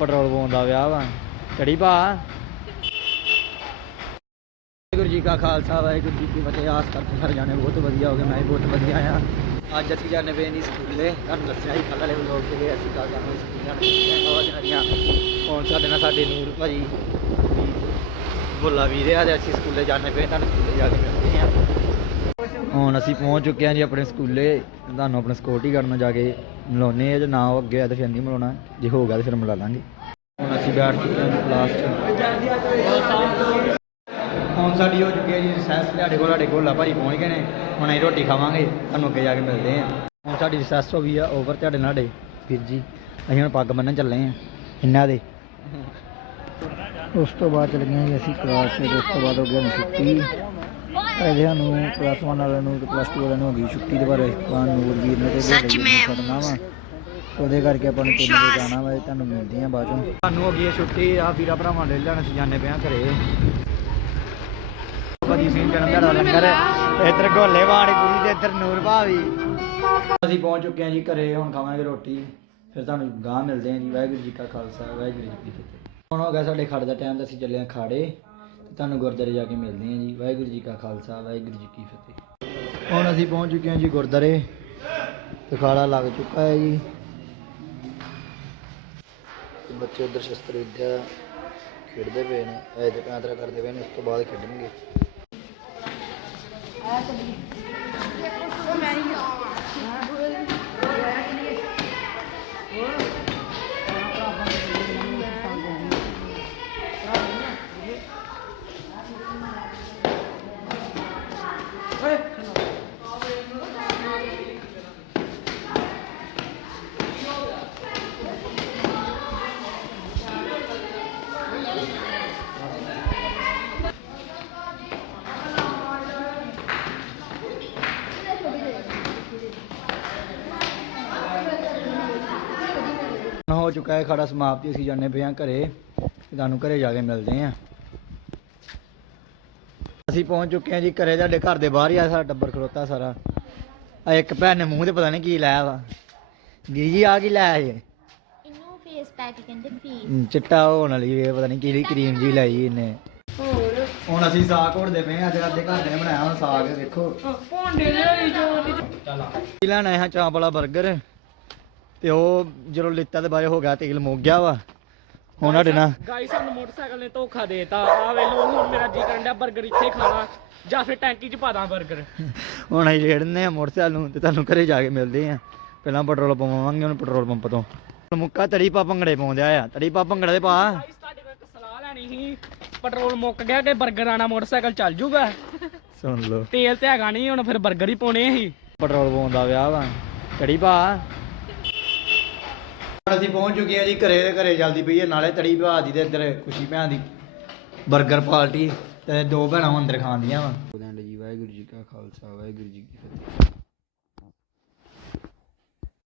Petrol ਪਾਉਣ ਦਾ ਵਿਆਹ ਵਾ। ਚੜੀ ਭਾ। ਵਾਹਿਗੁਰੂ ਜੀ ਕਾ ਖਾਲਸਾ, ਵਾਹਿਗੁਰੂ ਜੀ ਕੀ ਫਤਿਹ। ਆਸ ਕਰਦੇ ਸਾਰੇ ਜਾਣੇ ਬਹੁਤ ਵਧੀਆ ਹੋ ਗਏ, ਮੈਂ ਵੀ ਬਹੁਤ ਵਧੀਆ ਆ ਅੱਜ ਅਸੀਂ ਜਾਣੇ ਪਏ ਨਹੀਂ ਸਕੂਲੇ। ਤੁਹਾਨੂੰ ਦੱਸਿਆ ਹੀ ਕੱਲ੍ਹ ਵਾਲੇ ਵਲੋਗ ਤੇ ਵੀ ਅਸੀਂ ਕੱਲ੍ਹ ਜਾਣਾ ਸਕੂਲ। ਜਾਣਾ ਬਹੁਤ ਹਰੀਆਂ ਹੁਣ ਸਾਡੇ ਨਾਲ ਸਾਡੇ ਨੂਰ ਭਾਜੀ ਬੋਲਾ ਵੀਰੇ ਆ ਤੇ ਅਸੀਂ ਸਕੂਲੇ ਜਾਣੇ ਪਏ। ਤੁਹਾਨੂੰ ਸਕੂਲੇ ਜਾ ਕੇ ਮਿਲਦੇ ਹਾਂ। ਹੁਣ ਅਸੀਂ ਪਹੁੰਚ ਚੁੱਕੇ ਹਾਂ ਜੀ ਆਪਣੇ ਸਕੂਲੇ। ਤੁਹਾਨੂੰ ਆਪਣੇ ਸਿਕਿਉਰਟੀ ਗਾਰਡ ਨਾਲ ਜਾ ਕੇ ਮਿਲਾਉਣੇ ਆ ਜੇ ਨਾ ਉਹ ਅੱਗੇ ਆ ਤਾਂ ਫਿਰ ਨਹੀਂ ਮਿਲਾਉਣਾ। ਜੇ ਹੋ ਗਿਆ ਤਾਂ ਫਿਰ ਮਿਲਾ ਲਾਂਗੇ। ਹੁਣ ਅਸੀਂ ਬੈਠ ਚੁੱਕੇ ਹਾਂ ਕਲਾਸ 'ਚ। ਹੁਣ ਸਾਡੀ ਹੋ ਚੁੱਕੀ ਹੈ ਜੀ ਰਿਸੈਸ ਤੁਹਾਡੇ ਕੋਲ ਸਾਡੇ ਕੋਲ ਭਾਈ ਪਹੁੰਚ ਗਏ ਨੇ। ਹੁਣ ਅਸੀਂ ਰੋਟੀ ਖਾਵਾਂਗੇ, ਤੁਹਾਨੂੰ ਅੱਗੇ ਜਾ ਕੇ ਮਿਲਦੇ ਹਾਂ। ਹੁਣ ਸਾਡੀ ਰਿਸੈਸ ਹੋ ਗਈ ਆ ਓਵਰ ਤੁਹਾਡੇ ਨਾਲ ਸਾਡੇ। ਵੀਰ ਜੀ, ਅਸੀਂ ਹੁਣ ਪੱਗ ਬੰਨਣ ਚੱਲੇ ਹਾਂ, ਇਹਨਾਂ ਦੇ। ਉਸ ਤੋਂ ਬਾਅਦ ਚਲ ਗਏ ਜੀ ਅਸੀਂ ਕਲਾਸ 'ਚ, ਉਸ ਤੋਂ ਬਾਅਦ ਹੋ ਗਿਆ ਛੁੱਟੀ। ਇਹਦੇ ਸਾਨੂੰ ਪਲੱਸ 1 ਵਾਲਿਆਂ ਨੂੰ ਤੇ ਪਲੱਸ 2 ਵਾਲਿਆਂ ਨੂੰ ਹੋ ਗਈ ਛੁੱਟੀ ਦੇ ਬਾਰੇ ਆਪਾਂ ਨੂਰ ਵੀਰ ਨੇ ਤੇ ਸੱਚ ਮੈਂ ਕਰਨਾ ਵਾ। ਉਹਦੇ ਕਰਕੇ ਆਪਾਂ ਨੂੰ ਵਜੇ ਜਾਣਾ ਵਾ ਤੁਹਾਨੂੰ ਮਿਲਦੇ ਹਾਂ ਬਾਅਦ ਚੋਂ। ਸਾਨੂੰ ਹੋ ਗਈ ਛੁੱਟੀ ਆ ਵੀਰਾ ਭਰਾਵਾਂ ਦੇ ਲੈਣ ਅਸੀਂ ਜਾਣੇ ਪਿਆ ਘਰੇ। ਬਦੀ ਸਿੰਘ ਜਨਮ ਦਾ ਲੰਗਰ ਇੱਧਰ ਗੋਲੇ ਵਾੜੀ ਪੂਰੀ ਤੇ ਇੱਧਰ ਨੂਰ ਭਾਵੀ। ਅਸੀਂ ਪਹੁੰਚ ਚੁੱਕੇ ਹਾਂ ਜੀ ਘਰੇ ਹੁਣ ਖਾਵਾਂਗੇ ਰੋਟੀ। ਫਿਰ ਤੁਹਾਨੂੰ ਗਾਂ ਮਿਲਦੇ ਹਾਂ ਜੀ ਵਾਹਿਗੁਰੂ ਜੀ ਕਾ ਖਾਲਸਾ ਵਾਹਿਗੁਰੂ ਜੀ ਕੀ ਫਤਿਹ। ਹੁਣ ਹੋ ਗਿਆ ਸਾਡੇ ਖੜ ਦਾ ਟਾਈਮ ਤੇ ਅਸੀਂ ਚੱਲੇ ਹਾਂ ਖਾੜੇ। ਤੁਹਾਨੂੰ ਗੁਰਦੁਆਰੇ ਜਾ ਕੇ ਮਿਲਦੇ ਹਾਂ ਜੀ। ਵਾਹਿਗੁਰੂ ਜੀ ਕਾ ਖਾਲਸਾ, ਵਾਹਿਗੁਰੂ ਜੀ ਕੀ ਫਤਿਹ। ਹੁਣ ਅਸੀਂ ਪਹੁੰਚ ਚੁੱਕੇ ਹਾਂ ਜੀ ਗੁਰਦੁਆਰੇ। ਤਖਾਲਾ ਲੱਗ ਚੁੱਕਾ ਹੈ ਜੀ। ਬੱਚੇ ਉਧਰ ਸ਼ਸਤਰ ਵਿੱਦਿਆ ਖੇਡਦੇ ਪਏ ਨੇ ਐ ਤੇ ਪੈਂਤਰਾ ਕਰਦੇ ਪਏ ਨੇ, ਉਸ ਤੋਂ ਬਾਅਦ ਖੇਡਣਗੇ। ਹੋ ਚੁੱਕਾ ਹੈ ਖਾੜਾ ਸਮਾਪਤੀ ਅਸੀਂ ਜਾਣੇ ਪਏ ਘਰੇ ਤੁਹਾਨੂੰ ਘਰੇ ਜਾ ਕੇ ਮਿਲਦੇ ਹਾਂ। ਅਸੀਂ ਪਹੁੰਚ ਚੁੱਕੇ ਹਾਂ ਜੀ ਘਰੇ ਤੁਹਾਡੇ ਘਰ ਦੇ ਬਾਹਰ ਹੀ ਆ ਸਾਡਾ ਟੱਬਰ ਖਲੋਤਾ ਸਾਰਾ। ਆ ਇੱਕ ਭੈਣ ਨੇ ਮੂੰਹ ਤੇ ਪਤਾ ਨਹੀਂ ਕੀ ਲਾਇਆ ਵਾ। ਗਿਰੀ ਜੀ ਆ ਕੀ ਲਾਇਆ ਜੇ ਇਹਨੂੰ ਫੇਸ ਪੈਕ ਕਹਿੰਦੇ ਫੇਸ ਹਮ, ਚਿੱਟਾ ਹੋਣ ਵਾਲੀ ਵੇ ਪਤਾ ਨਹੀਂ ਕਿਹੜੀ ਕਰੀਮ ਜੀ ਲਾਈ ਇਹਨੇ। ਹੋਰ? ਹੁਣ ਅਸੀਂ ਸਾਗ ਘੋੜਦੇ ਪਏ ਹਾਂ ਅੱਜ ਸਾਡੇ ਘਰ ਦੇ ਬਣਾਇਆ ਹੁਣ ਸਾਗ ਦੇਖੋ। ਭਾਂਡੇ ਲਈ ਜੋ ਕੀ ਲੈਣਾ ਹੈ ਚਾਂਪ ਵਾਲਾ 버ਗਰ ਤੇ ਉਹ ਜਦੋਂ ਲਿੱਤਾ ਤੇ ਬਾਰੇ ਹੋ ਗਿਆ ਤੇਲ ਮੁੱਕ ਗਿਆ ਵਾ। ਹੁਣ ਸਾਡੇ ਨਾਲ ਗਾਈ ਸਾਨੂੰ ਮੋਟਰਸਾਈਕਲ ਨੇ ਧੋਖਾ ਦੇਤਾ। ਆ ਵੇਲੋ ਹੁਣ ਮੇਰਾ ਜੀ ਕਰਨ ਡਿਆ 버ਗਰ ਇੱਥੇ ਖਾਣਾ ਜਾਂ ਫਿਰ ਟੈਂਕੀ 'ਚ ਪਾ ਦਾਂ 버ਗਰ ਹੁਣ ਅਸੀਂ ਰੇੜਨੇ ਆ ਮੋਟਰਸਾਈਕਲ ਨੂੰ ਤੇ ਤੁਹਾਨੂੰ ਘਰੇ ਜਾ ਕੇ ਮਿਲਦੇ ਆ। ਪਹਿਲਾਂ ਪੈਟਰੋਲ ਪਵਾਵਾਂਗੇ ਉਹਨੂੰ ਪੈਟਰੋਲ ਪੰਪ ਤੋਂ। ਮੁੱਕਾ ਤੜੀ ਪਾ ਭੰਗੜੇ ਪਾਉਂਦਿਆ ਆ। ਤੜੀ ਪਾ ਭੰਗੜੇ ਪਾ। ਸਲਾਹ ਲੈਣੀ ਸੀ। ਪੈਟਰੋਲ ਮੁੱਕ ਗਿਆ ਕਿ 버ਗਰ ਆਣਾ ਮੋਟਰਸਾਈਕਲ ਚੱਲ ਜੂਗਾ। ਸੁਣ ਲਓ। ਤੇਲ ਤੇ ਹੈਗਾ ਨਹੀਂ ਹੁਣ ਫਿਰ 버ਗਰ ਹੀ ਪਾਉਣੇ ਸੀ ਪੈਟਰੋਲ ਪਾਉਂਦਾ ਵਿਆਹ ਵਾ। ਤੜੀ ਪਾ। ਹੁਣ ਅਸੀਂ ਪਹੁੰਚ ਚੁੱਕੇ ਆ ਜੀ, ਘਰੇ ਤੇ ਘਰੇ ਜਲਦੀ ਪਈ ਹੈ, ਨਾਲੇ ਤੜੀ ਭਾ ਦੀ ਤੇ ਇੱਧਰ ਖੁਸ਼ੀ ਭੈਣ ਦੀ 버ਗਰ ਪਾਰਟੀ ਤੇ ਦੋ ਭੈਣਾਂ ਹੁਣ ਅੰਦਰ ਖਾਂਦੀਆਂ ਵਾ। ਜੀ ਵਾਹਿਗੁਰੂ ਜੀ ਕਾ ਖਾਲਸਾ, ਵਾਹਿਗੁਰੂ ਜੀ ਕੀ ਫਤਿਹ।